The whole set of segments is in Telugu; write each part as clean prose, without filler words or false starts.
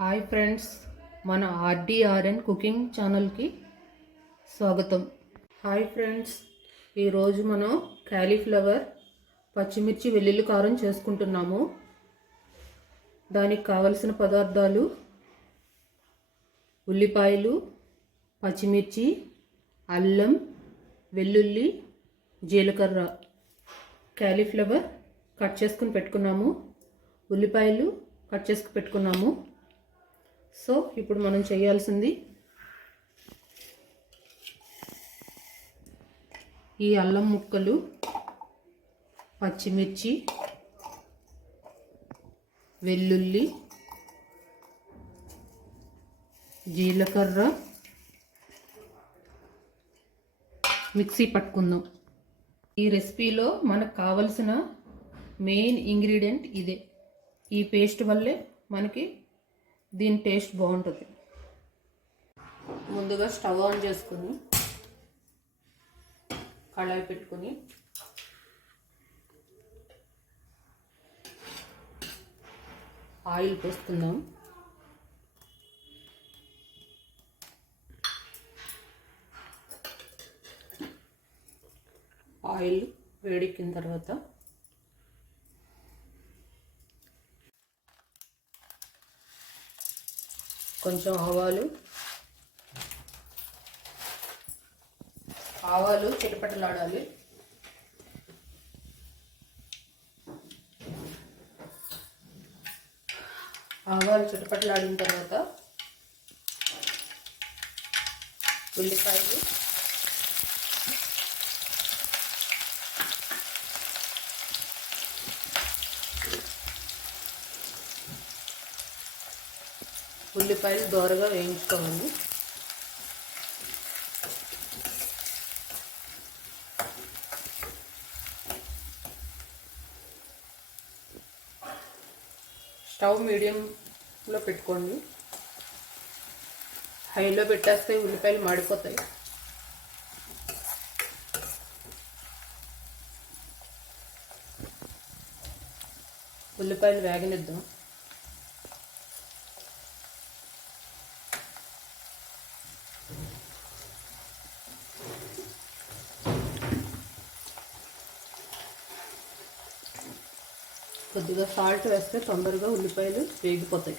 హాయ్ ఫ్రెండ్స్, మన ఆర్డీఆర్ఎన్ కుకింగ్ ఛానల్కి స్వాగతం. హాయ్ ఫ్రెండ్స్, ఈరోజు మనం క్యాలీఫ్లవర్ పచ్చిమిర్చి వెల్లుల్లి కారం చేసుకుంటున్నాము. దానికి కావలసిన పదార్థాలు: ఉల్లిపాయలు, పచ్చిమిర్చి, అల్లం, వెల్లుల్లి, జీలకర్ర. క్యాలీఫ్లవర్ కట్ చేసుకుని పెట్టుకున్నాము, ఉల్లిపాయలు కట్ చేసుకు పెట్టుకున్నాము. సో ఇప్పుడు మనం చేయాల్సింది, ఈ అల్లం ముక్కలు, పచ్చిమిర్చి, వెల్లుల్లి, జీలకర్ర మిక్సీ పట్టుకుందాం. ఈ రెసిపీలో మనకు కావలసిన మెయిన్ ఇంగ్రీడియంట్ ఇదే. ఈ పేస్ట్ వల్లే మనకి దీని టేస్ట్ బాగుంటుంది. ముందుగా స్టవ్ ఆన్ చేసుకుని కళాయి పెట్టుకుని ఆయిల్ పోసుకుందాం. ఆయిల్ వేడెక్కిన తర్వాత కొంచెం ఆవాలు చిటపటలాడాలి. ఆవాలు చిటపటలాడిన తర్వాత ఉల్లిపాయలు, దోరగా వేయించుకోవాలి. స్టవ్ మీడియంలో పెట్టుకోండి. హైలో పెట్టేస్తే ఉల్లిపాయలు మాడిపోతాయి. ఉల్లిపాయలు వేగనిద్దాం. కొద్దిగా సాల్ట్ వేస్తే తొందరగా ఉల్లిపాయలు వేగిపోతాయి.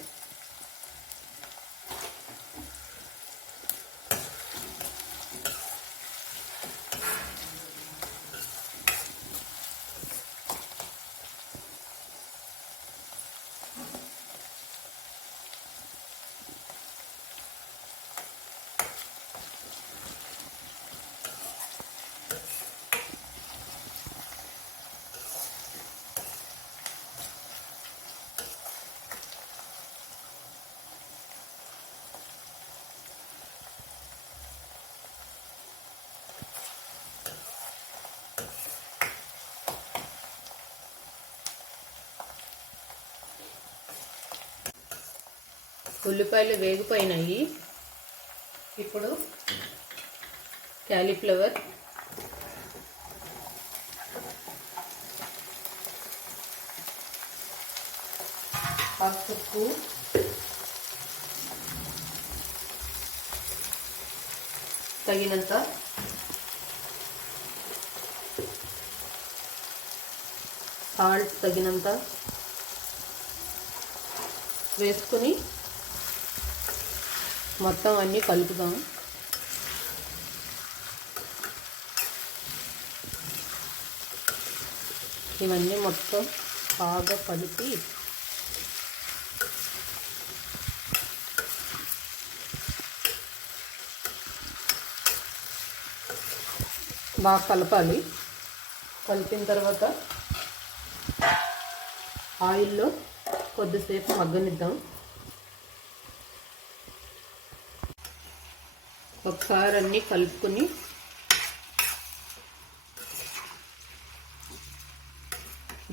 ఉల్లిపాయలు వేగిపోయినాయి. ఇప్పుడు క్యాలీఫ్లవర్ పసుపు, తగినంత సాల్ట్ తగినంత వేసుకొని మొత్తం అన్నీ కలుపుదాం. ఇవన్నీ మొత్తం బాగా కలిపి బాగా కలపాలి. కలిపిన తర్వాత ఆయిల్లో కొద్దిసేపు మగ్గనిద్దాం. ఒకసారి అన్నీ కలుపుకొని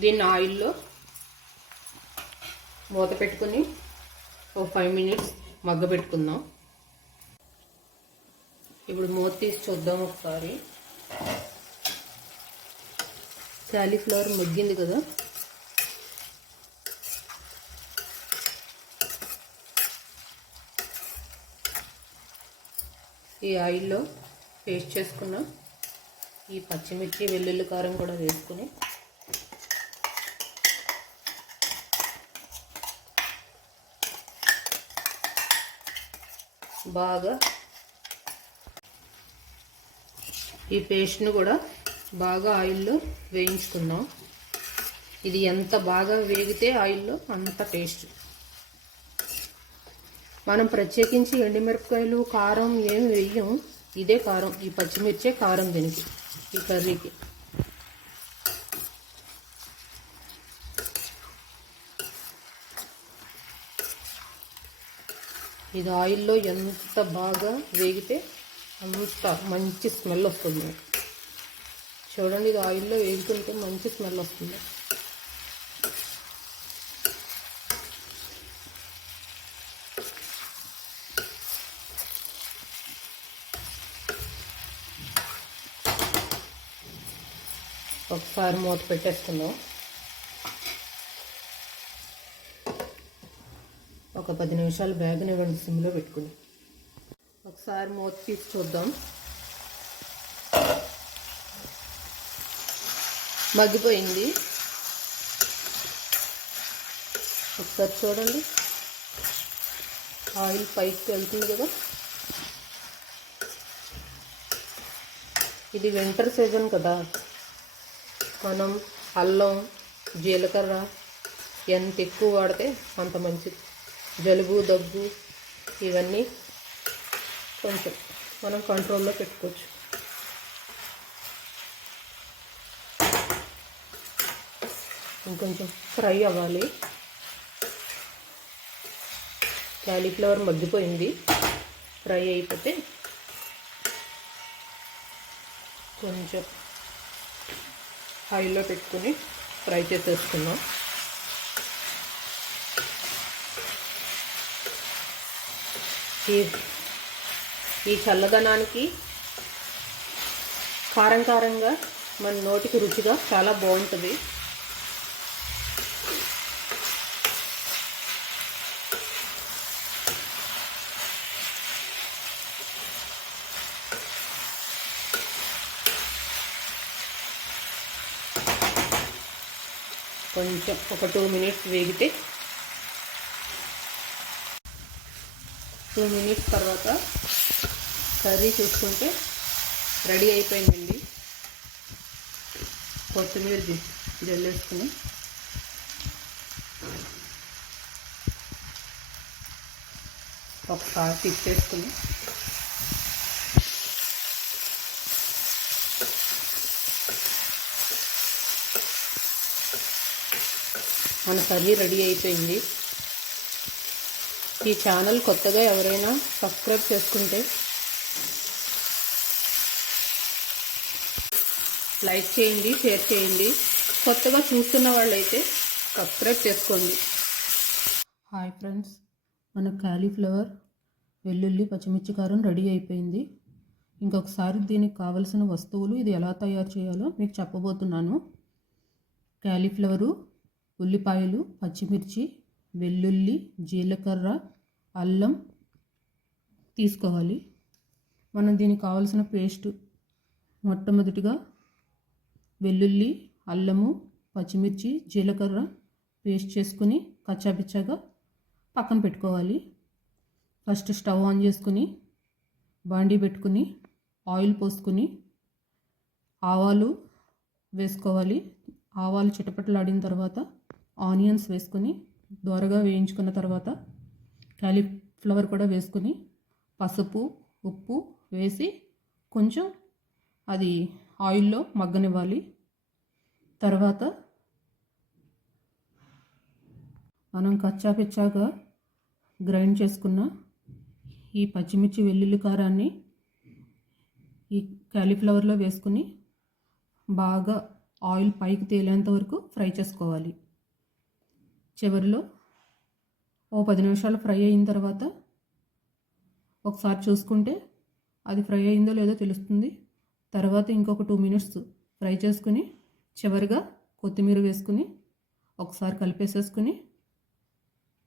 దీన్ని ఆయిల్లో మూత పెట్టుకొని ఒక 5 మినిట్స్ మగ్గబెట్టుకుందాం. ఇప్పుడు మూత తీసి చూద్దాం ఒకసారి. క్యాలీఫ్లవర్ మగ్గింది కదా. ఈ ఆయిల్లో పేస్ట్ చేసుకున్న ఈ పచ్చిమిర్చి వెల్లుల్లి కారం కూడా వేసుకుని బాగా ఈ పేస్ట్ను కూడా బాగా ఆయిల్లో వేయించుకుందాం. ఇది ఎంత బాగా వేగితే ఆయిల్లో అంత టేస్ట్. మనం ప్రత్యేకించి ఎండుమిరపకాయలు కారం ఏమి వేయం, ఇదే కారం, ఈ పచ్చిమిర్చే కారం దీనికి, ఈ కర్రీకి. ఇది ఆయిల్లో ఎంత బాగా వేగితే అంత మంచి స్మెల్ వస్తుంది. చూడండి, ఇది ఆయిల్లో వేగుతుంటే మంచి స్మెల్ వస్తుంది. ఒకసారి మూత పెట్టేసుకుందాం. ఒక 10 నిమిషాలు వేగనివ్వండి సిమ్లో పెట్టుకుని. ఒకసారి మూత తీసి చూద్దాం. మగ్గిపోయింది. ఒకసారి చూడండి, ఆయిల్ పైకి వెళ్తుంది కదా. ఇది వింటర్ సీజన్ కదా, మనం అల్లం జీలకర్ర ఎంత ఎక్కువ వాడితే అంత మంచిది. జలుబు దగ్గు ఇవన్నీ కొంచెం మనం కంట్రోల్లో పెట్టుకోవచ్చు. ఇంకొంచెం ఫ్రై అవ్వాలి. క్యాలీఫ్లవర్ మగ్గిపోయింది. ఫ్రై అయిపోతే కొంచెం హైలో పెట్టుకుని ఫ్రై చేసేసుకున్నాం. ఈ చల్లదనానికి కారం కారంగా మన నోటికి రుచిగా చాలా బాగుంటుంది. కొంచెం ఒక 2 మినిట్స్ వేగితే 2 మినిట్స్ తర్వాత కర్రీ చూసుకుంటే రెడీ అయిపోయిందండి. కొత్తిమీర జల్లేసుకుని ఒకసారి తిప్పేసుకుని మన కర్రీ రెడీ అయిపోయింది. ఈ ఛానల్ కొత్తగా ఎవరైనా సబ్స్క్రైబ్ చేసుకుంటే లైక్ చేయండి, షేర్ చేయండి. కొత్తగా చూస్తున్న వాళ్ళైతే సబ్స్క్రైబ్ చేసుకోండి. హాయ్ ఫ్రెండ్స్, మన క్యాలీఫ్లవర్ వెల్లుల్లి పచ్చిమిర్చి కారం రెడీ అయిపోయింది. ఇంకొకసారి దీనికి కావలసిన వస్తువులు, ఇది ఎలా తయారు చేయాలో మీకు చెప్పబోతున్నాను. క్యాలీఫ్లవరు, ఉల్లిపాయలు, పచ్చిమిర్చి, వెల్లుల్లి, జీలకర్ర, అల్లం తీసుకోవాలి. మనం దీనికి కావలసిన పేస్ట్, మొట్టమొదటిగా వెల్లుల్లి, అల్లము, పచ్చిమిర్చి, జీలకర్ర పేస్ట్ చేసుకుని కచ్చాపిచ్చాగా పక్కన పెట్టుకోవాలి. ఫస్ట్ స్టవ్ ఆన్ చేసుకుని బాండీ పెట్టుకుని ఆయిల్ పోసుకుని ఆవాలు వేసుకోవాలి. ఆవాలు చిటపటలాడిన తర్వాత ఆనియన్స్ వేసుకొని దోరగా వేయించుకున్న తర్వాత క్యాలీఫ్లవర్ కూడా వేసుకొని పసుపు, ఉప్పు వేసి కొంచెం అది ఆయిల్లో మగ్గనివ్వాలి. తర్వాత మనం కచ్చాపిచ్చాగా గ్రైండ్ చేసుకున్న ఈ పచ్చిమిర్చి వెల్లుల్లి కారాన్ని ఈ క్యాలీఫ్లవర్లో వేసుకుని బాగా ఆయిల్ పైకి తేలేంత వరకు ఫ్రై చేసుకోవాలి. చివరిలో 10 నిమిషాలు ఫ్రై అయిన తర్వాత ఒకసారి చూసుకుంటే అది ఫ్రై అయిందో లేదో తెలుస్తుంది. తర్వాత ఇంకొక 2 మినిట్స్ ఫ్రై చేసుకుని చివరిగా కొత్తిమీర వేసుకుని ఒకసారి కలిపేసేసుకుని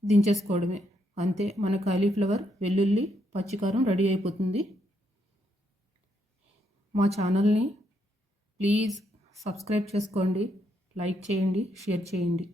దించేసుకోవడమే. అంతే, మన కాలీఫ్లవర్ వెల్లుల్లి పచ్చికారం రెడీ అయిపోతుంది. మా ఛానల్ని ప్లీజ్ సబ్స్క్రైబ్ చేసుకోండి, లైక్ చేయండి, షేర్ చేయండి.